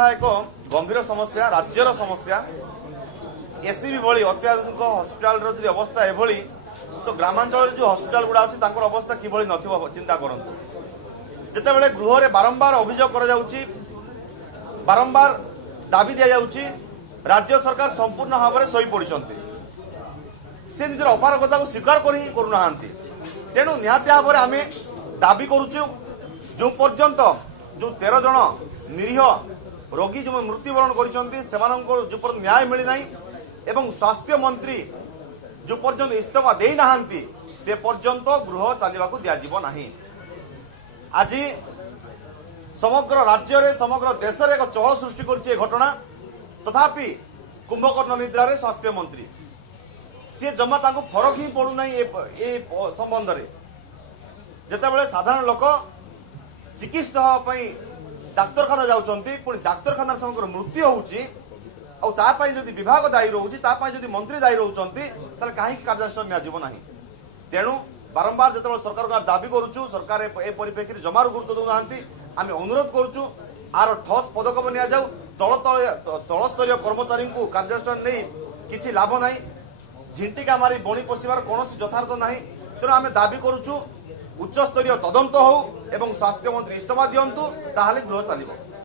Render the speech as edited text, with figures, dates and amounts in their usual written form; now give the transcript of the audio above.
एक गंभीर समस्या राज्यर समस्या एसीबी भली अत्याधुनिक हस्पिटाल अवस्था एभली तो ग्रामांचल जो हस्पिटाल गुड़ा अच्छी अवस्था किभली नथिबो चिंता करंतु जेतेबेले गृह रे बारंबार अभियोग करा जाउची बारंबार दाबी दिया जाउची राज्य सरकार संपूर्ण भाव में सही पड़ते से निजर अपारगता को स्वीकार करूना तेणु निहाती भाव में आम दाबी करुचु जो पर्यंत जो 13 जन निरीह रोगी जो मृत्युवरण कर न्याय मिलना एवं स्वास्थ्य मंत्री जो पर्यंत इस्तीफा देना से पर्यंत गृह चलने को दिज्व ना। आज समग्र राज्य रे समग्र देश रे एक चहल सृष्टि कर घटना तथापि कुंभकर्ण निद्रा स्वास्थ्य मंत्री सी जमा फरक ही पड़ूना संबंध में जितेबाला साधारण लोक चिकित्सा होगापी डाक्तरखाना जाऊँगी पुणी डाक्तरखाना समग्र मृत्यु होती जदि विभाग दायी रोचे जदि मंत्री दायी रोचे कहीं कार्यानुष्ठान निना तेणु बारंबार जो सरकार को दाबी करुचु सरकार ए परिप्रेक्षी जमार गुरुत्व देना आम अनुरोध करुचु आर ठोस पदक्षेप नि जाऊ तलस्तर कर्मचारी को कार्यानुष्ठान नहीं किसी लाभ ना झिंटिका मारी बणी पशिबार कौन यथार्थ ना तेणु आम दाबी करुचु उच्चस्तरीय तदंत हो एवं स्वास्थ्य मंत्री इस्तीफा दिंतु ताहले गृह चलिब।